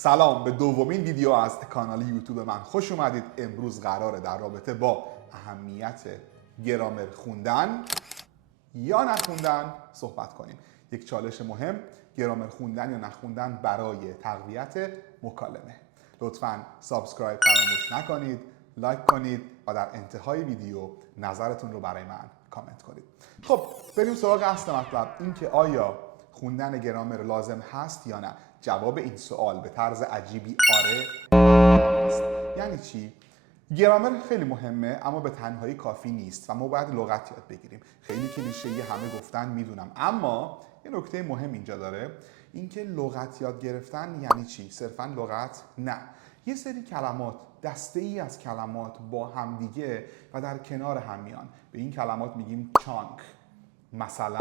سلام، به دومین ویدیو از کانال یوتیوب من خوش اومدید. امروز قراره در رابطه با اهمیت گرامر خوندن یا نخوندن صحبت کنیم. یک چالش مهم، گرامر خوندن یا نخوندن برای تقویت مکالمه. لطفاً سابسکرایب فراموش نکنید، لایک کنید و در انتهای ویدیو نظرتون رو برای من کامنت کنید. خب بریم سراغ اصل مطلب، این که آیا خوندن گرامر لازم هست یا نه. جواب این سوال به طرز عجیبی آره است. یعنی چی؟ گرامر خیلی مهمه اما به تنهایی کافی نیست و ما باید لغت یاد بگیریم. خیلی کلیشه‌ای، همه گفتن میدونم، اما یه نکته مهم اینجا داره، اینکه لغت یاد گرفتن یعنی چی؟ صرفا لغت؟ نه. یه سری کلمات، دسته ای از کلمات با همدیگه و در کنار هم میان. به این کلمات میگیم چانک. مثلا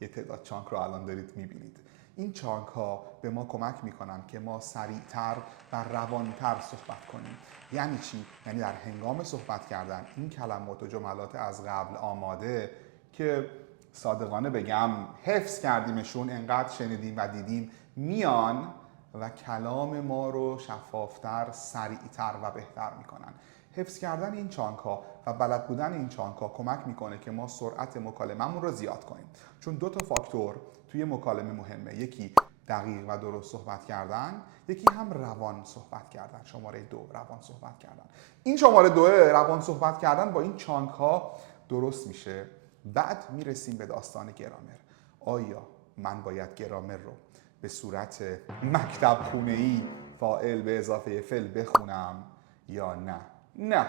یه تعداد چانک رو الان دارید میبینید. این چانک ها به ما کمک میکنن که ما سریعتر و روانتر صحبت کنیم. یعنی چی؟ یعنی در هنگام صحبت کردن این کلمات و جملات از قبل آماده که صادقانه بگم حفظ کردیمشون، انقدر شنیدیم و دیدیم، میان و کلام ما رو شفافتر، سریعتر و بهتر میکنن. حفظ کردن این چانک ها و بلد بودن این چانک ها کمک میکنه که ما سرعت مکالمه‌مون رو زیاد کنیم. چون دو تا فاکتور توی مکالمه مهمه، یکی دقیق و درست صحبت کردن، یکی هم روان صحبت کردن. شماره 2 روان صحبت کردن. این شماره 2 روان صحبت کردن با این چانک ها درست میشه. بعد میرسیم به داستان گرامر. آیا من باید گرامر رو به صورت مکتب خونه‌ای فاعل به اضافه فعل بخونم یا نه؟ نه،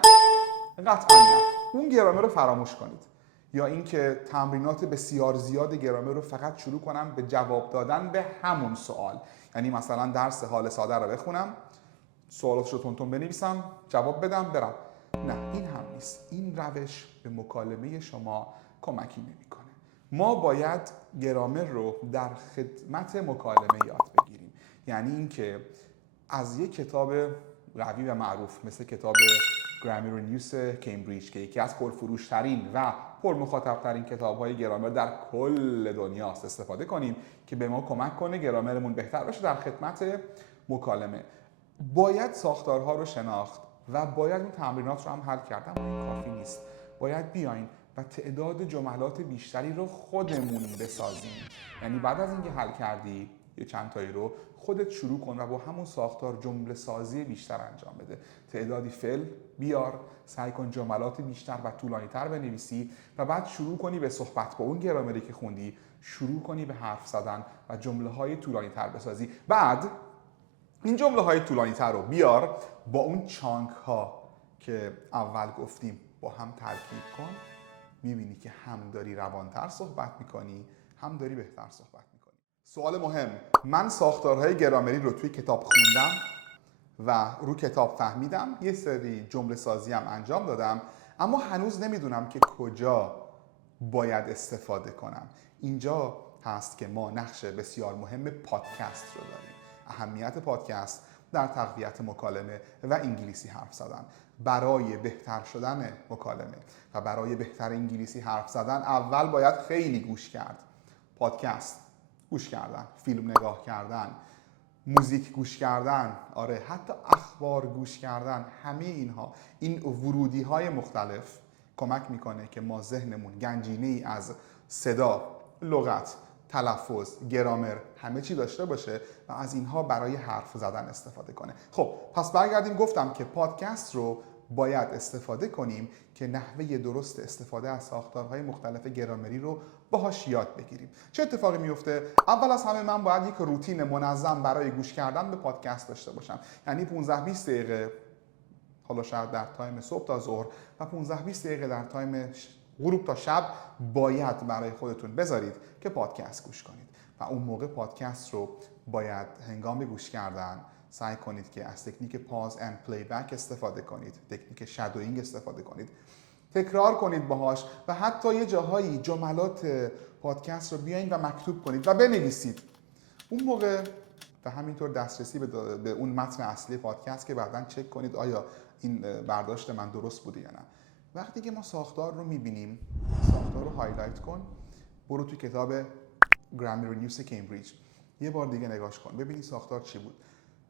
قطعا نه. اون گرامر رو فراموش کنید. یا اینکه تمرینات بسیار زیاد گرامر رو فقط شروع کنم به جواب دادن به همون سوال. یعنی مثلا درس حال ساده رو بخونم، سوالاتش رو تون بنویسم، جواب بدم، برم. نه، این هم نیست. این روش به مکالمه شما کمکی نمیکنه. ما باید گرامر رو در خدمت مکالمه یاد بگیریم. یعنی اینکه از یک کتاب قوی و معروف مثل کتاب گرامر نیوس کمبریج که یکی از پرفروشترین و پرمخاطبترین کتاب‌های گرامر در کل دنیاست استفاده کنیم که به ما کمک کنه گرامرمون بهتر بشه در خدمت مکالمه. باید ساختارها رو شناخت و باید اون تمرینات رو هم حل کرد، اما این کافی نیست. باید بیاین و تعداد جملات بیشتری رو خودمون بسازیم. یعنی بعد از اینکه حل کردی یه چند تایی رو، خودت شروع کن و با همون ساختار جمله سازی بیشتر انجام بده. تعدادی فعل بیار، سعی کن جملات بیشتر و طولانی تر بنویسی و بعد شروع کنی به صحبت با اون گرامری که خوندی، شروع کنی به حرف زدن و جمله های طولانی تر بسازی. بعد این جمله های طولانی تر رو بیار با اون چانک ها که اول گفتیم با هم ترکیب کن. میبینی که هم داری روانتر صحبت میکنی، هم داری بهتر صحبت میکنی. سوال مهم، من ساختارهای گرامری رو توی کتاب خوندم و رو کتاب فهمیدم، یه سری جمله سازی هم انجام دادم، اما هنوز نمیدونم که کجا باید استفاده کنم. اینجا هست که ما نقش بسیار مهم پادکست رو داریم. اهمیت پادکست در تقویت مکالمه و انگلیسی حرف زدن. برای بهتر شدن مکالمه و برای بهتر انگلیسی حرف زدن اول باید خیلی گوش کرد. پادکست گوش کردن، فیلم نگاه کردن، موزیک گوش کردن، آره حتی اخبار گوش کردن، همه اینها، این ورودی های مختلف کمک میکنه که ما ذهنمون گنجینه ای از صدا، لغت، تلفظ، گرامر، همه چی داشته باشه و از اینها برای حرف زدن استفاده کنه. خب پس برگردیم، گفتم که پادکست رو باید استفاده کنیم که نحوه درست استفاده از ساختارهای مختلف گرامری رو باهاش یاد بگیریم. چه اتفاقی میفته؟ اول از همه من باید یک روتین منظم برای گوش کردن به پادکست داشته باشم. یعنی 15-20 دقیقه، حالا شاید در تایم صبح تا ظهر و 15-20 دقیقه در تایم غروب تا شب باید برای خودتون بذارید که پادکست گوش کنید. و اون موقع پادکست رو باید هنگام گوش کردن سعی کنید که از تکنیک پاز اند پلی بک استفاده کنید، تکنیک شادوینگ استفاده کنید، تکرار کنید باهاش و حتی یه جاهایی جملات پادکست رو بیاین و مکتوب کنید و بنویسید. اون موقع و همینطور دسترسی به اون متن اصلی پادکست که بعداً چک کنید آیا این برداشت من درست بوده یا نه. وقتی که ما ساختار رو میبینیم، ساختار رو هایلایت کن، برو توی کتاب گرامر نیوس کمبریج یه بار دیگه نگاش کن، ببینید ساختار چی بود.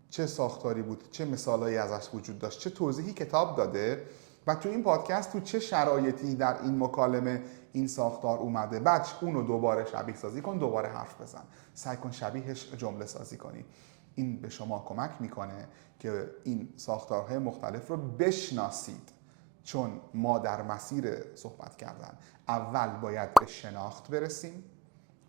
چه ساختاری بود، چه مثالایی ازش وجود داشت، چه توضیحی کتاب داده و تو این پادکست تو چه شرایطی در این مکالمه این ساختار اومده. بعد اونو دوباره شبیه سازی کن، دوباره حرف بزن، سعی کن شبیهش جمله سازی کنی. این به شما کمک میکنه که این ساختارهای مختلف رو بشناسید، چون ما در مسیر صحبت کردن اول باید به شناخت برسیم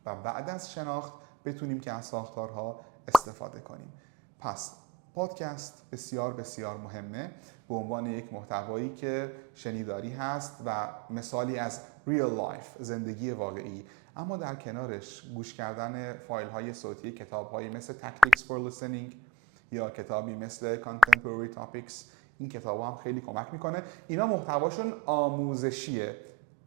و بعد از شناخت بتونیم که از ساختارها استفاده کنیم. پس پادکست بسیار بسیار مهمه به عنوان یک محتوایی که شنیداری هست و مثالی از real life، زندگی واقعی، اما در کنارش گوش کردن فایل های صوتی کتاب هایی مثل Tactics for Listening یا کتابی مثل Contemporary Topics، این کتاب هم خیلی کمک میکنه. اینا محتواشون آموزشیه،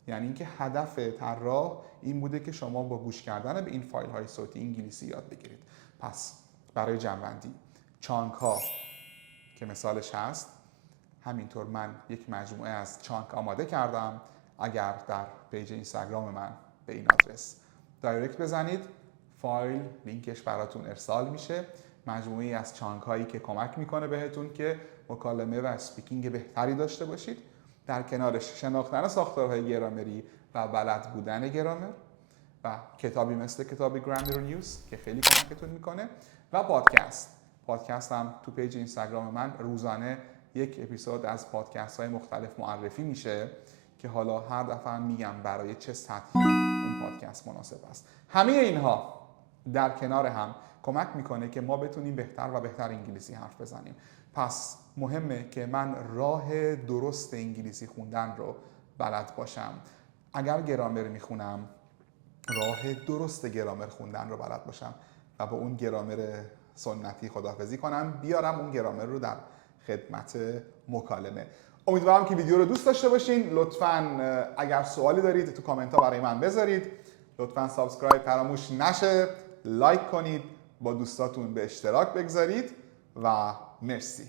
یعنی اینکه هدف طراح این بوده که شما با گوش کردن به این فایل های صوتی انگلیسی یاد بگیرید. پس برای جمع‌بندی، چانک ها که مثالش هست، همینطور من یک مجموعه از چانک آماده کردم. اگر در پیج اینستاگرام من به این آدرس دایرکت بزنید، فایل لینکش براتون ارسال میشه. مجموعه از چانک هایی که کمک میکنه بهتون که مکالمه و اسپیکینگ بهتری داشته باشید. در کنارش شناختن ساختارهای گرامری و بلد بودن گرامر و کتابی مثل کتاب گرامر نیوز که خیلی کمکتون میکنه و پادکست هم تو پیج اینستاگرام من روزانه یک اپیزود از پادکست های مختلف معرفی میشه که حالا هر دفعه میگم برای چه سطحی اون پادکست مناسب است. همه اینها در کنار هم کمک میکنه که ما بتونیم بهتر و بهتر انگلیسی حرف بزنیم. پس مهمه که من راه درست انگلیسی خوندن رو بلد باشم. اگر گرامر میخونم، راه درست گرامر خوندن رو بلد باشم و با اون گرامر سنتی خداحافظی کنم، بیارم اون گرامر رو در خدمت مکالمه. امیدوارم که ویدیو رو دوست داشته باشین. لطفاً اگر سوالی دارید تو کامنت ها برای من بذارید. لطفاً سابسکرایب فراموش نشه، لایک کنید، با دوستاتون به اشتراک بگذارید و مرسی.